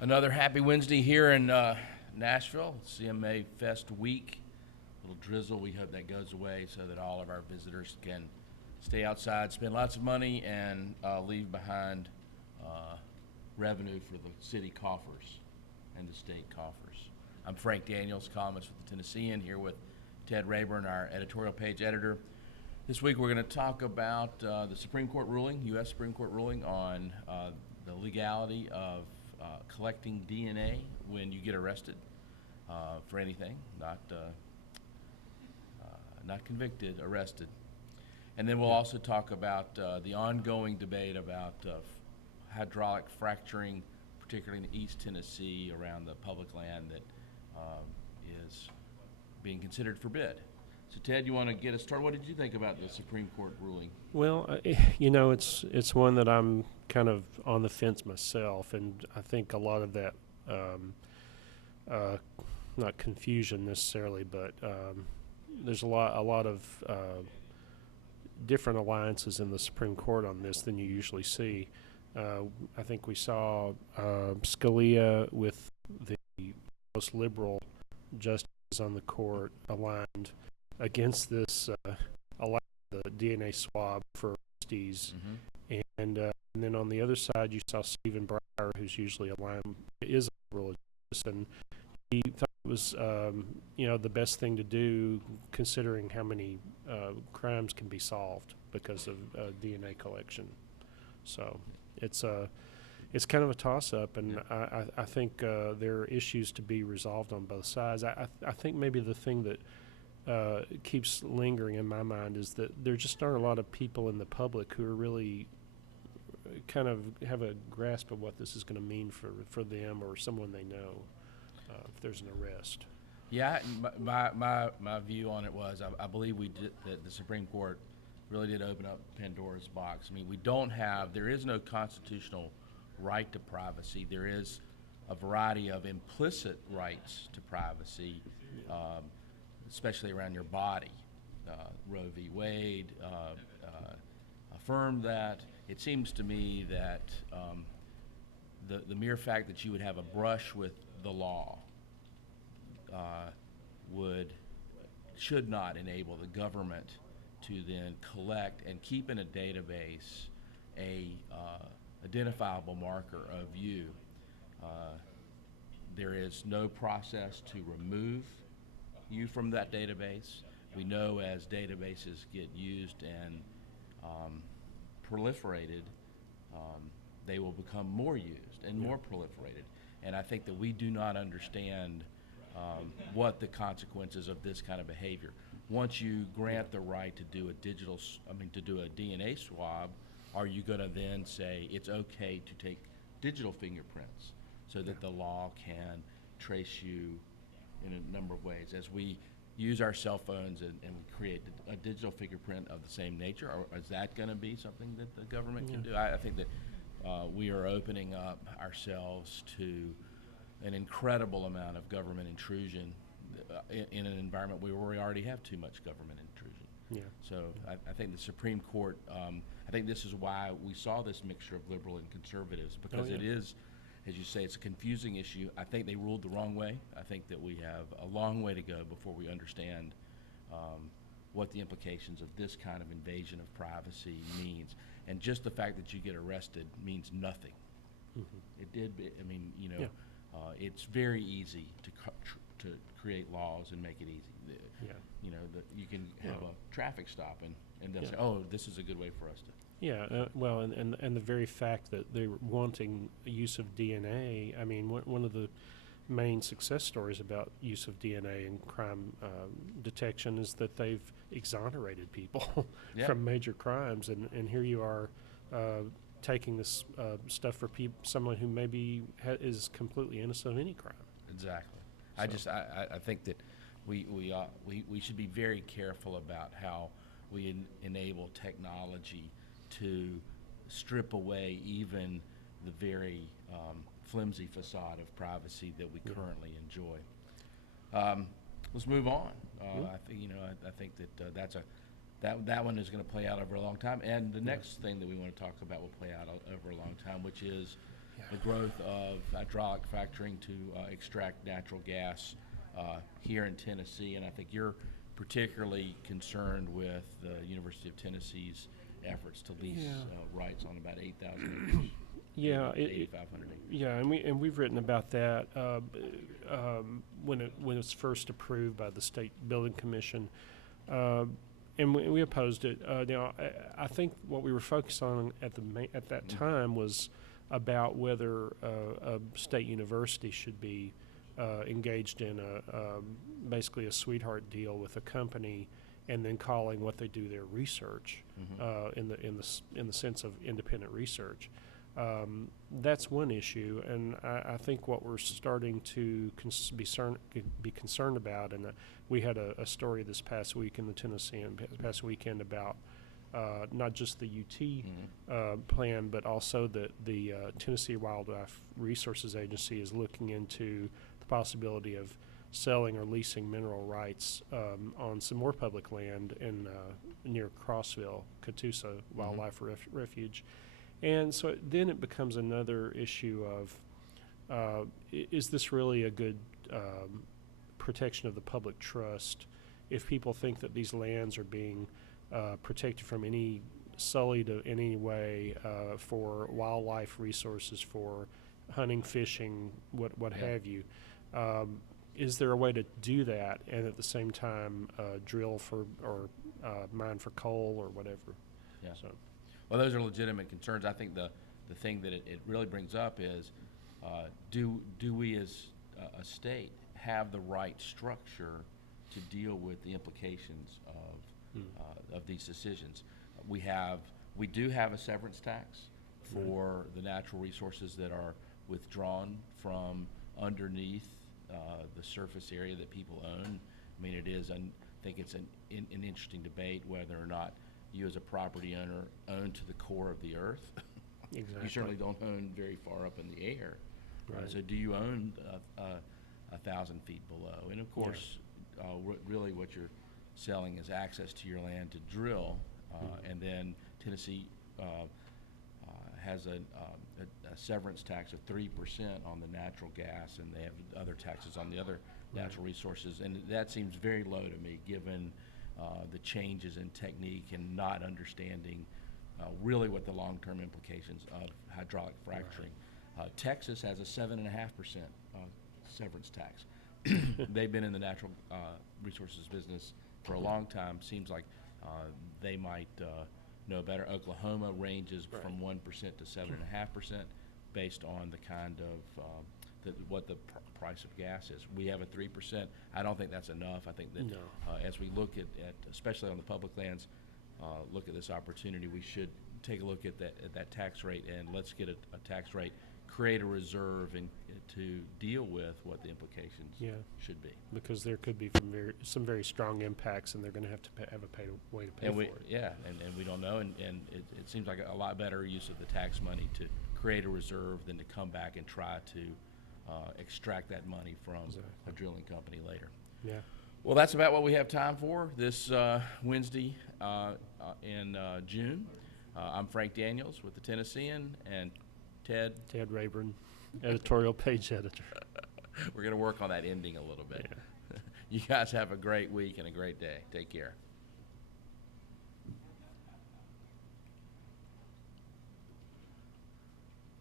Another happy Wednesday here in Nashville, CMA Fest week. A little drizzle, we hope that goes away so that all of our visitors can stay outside, spend lots of money, and leave behind revenue for the city coffers and the state coffers. I'm Frank Daniels, columnist with the Tennessean, here with Ted Rayburn, our editorial page editor. This week we're going to talk about the Supreme Court ruling, U.S. Supreme Court ruling on the legality of collecting DNA when you get arrested for anything, not convicted, arrested. And then we'll also talk about the ongoing debate about hydraulic fracturing, particularly in East Tennessee around the public land that is being considered forbid. So Ted, you want to get us started? What did you think about the Supreme Court ruling? Well, it's one that I'm kind of on the fence myself, and I think a lot of that, not confusion necessarily, but there's a lot of different alliances in the Supreme Court on this than you usually see. I think we saw Scalia with the most liberal justices on the court aligned against this, allowing the DNA swab for arrestees. Mm-hmm. And then on the other side, you saw Stephen Breyer, who's usually aligned, is a liberal justice, and he thought it was, the best thing to do, considering how many crimes can be solved because of DNA collection. So it's kind of a toss-up, and I think there are issues to be resolved on both sides. I think maybe the thing that keeps lingering in my mind is that there just aren't a lot of people in the public who are really kind of have a grasp of what this is going to mean for them or someone they know if there's an arrest. Yeah, my view on it was I believe that the Supreme Court really did open up Pandora's box. I mean, there is no constitutional right to privacy. There is a variety of implicit rights to privacy, especially around your body. Roe v. Wade affirmed that. It seems to me that the mere fact that you would have a brush with the law should not enable the government to then collect and keep in a database a identifiable marker of you. There is no process to remove you from that database. We know as databases get used and proliferated, they will become more used and more proliferated. And I think that we do not understand what the consequences of this kind of behavior. Once you grant the right to do a DNA swab, are you going to then say it's okay to take digital fingerprints so that the law can trace you in a number of ways? As we use our cell phones and we create a digital fingerprint of the same nature, or is that going to be something that the government can do? I think that we are opening up ourselves to an incredible amount of government intrusion in an environment where we already have too much government intrusion. Yeah. So I think the Supreme Court, I think this is why we saw this mixture of liberal and conservatives, because it is, as you say, it's a confusing issue. I think they ruled the wrong way. I think that we have a long way to go before we understand what the implications of this kind of invasion of privacy means. And just the fact that you get arrested means nothing. Mm-hmm. It did, it's very easy to create laws and make it easy. You can have a traffic stop and they'll say, oh, this is a good way for us to. Yeah, and the very fact that they're wanting use of DNA, I mean, one of the main success stories about use of DNA in crime detection is that they've exonerated people from major crimes, and here you are taking this stuff for someone who maybe is completely innocent of any crime. Exactly. So. I think that we should be very careful about how we enable technology to strip away even the very flimsy facade of privacy that we currently enjoy. Let's move on. I think that that one is going to play out over a long time, and the next thing that we want to talk about will play out over a long time, which is the growth of hydraulic fracturing to extract natural gas here in Tennessee, and I think you're particularly concerned with the University of Tennessee's efforts to lease rights on about 8,000 acres. Yeah, 8,500 acres. yeah, and we've written about that when it was first approved by the State Building Commission, and we opposed it. Now, I think what we were focused on at that time was about whether a state university should be engaged in basically a sweetheart deal with a company, and then calling what they do their research in the sense of independent research. That's one issue, and I think what we're starting to be concerned about, and we had a story this past week in the Tennessean past weekend about not just the UT plan, but also the Tennessee Wildlife Resources Agency is looking into the possibility of selling or leasing mineral rights on some more public land in near Crossville, Catoosa Wildlife Refuge. And so then it becomes another issue of is this really a good protection of the public trust if people think that these lands are being protected from any sullied in any way for wildlife resources, for hunting, fishing, what have you. Is there a way to do that and at the same time drill for or mine for coal or whatever? Yeah. So. Well, those are legitimate concerns. I think the thing that it really brings up is do we as a state have the right structure to deal with the implications of these decisions? We do have a severance tax for the natural resources that are withdrawn from underneath the surface area that people own. I mean, I think it's an interesting debate whether or not you as a property owner own to the core of the earth. Exactly. You certainly don't own very far up in the air. Right. So do you own 1,000 feet below? And of course, really what you're selling is access to your land to drill. And then Tennessee has a severance tax of 3% on the natural gas, and they have other taxes on the other natural resources. And that seems very low to me, given the changes in technique and not understanding really what the long-term implications of hydraulic fracturing. Texas has a 7.5% severance tax. They've been in the natural resources business for a long time. Seems like they might know better. Oklahoma ranges from 1% to 7.5% based on the kind of what the price of gas is. We have a 3%. I don't think that's enough. I think that as we look at especially on the public lands, look at this opportunity, we should take a look at that tax rate, and let's get a tax rate, create a reserve, and to deal with what the implications should be. Because there could be some very strong impacts, and they're going to have to have a way to pay for it. Yeah, and we don't know, and it seems like a lot better use of the tax money to create a reserve than to come back and try to extract that money from a drilling company later. Yeah. Well, that's about what we have time for this Wednesday in June. I'm Frank Daniels with the Tennessean, and Ted Rayburn, editorial page editor. We're going to work on that ending a little bit. Yeah. You guys have a great week and a great day. Take care.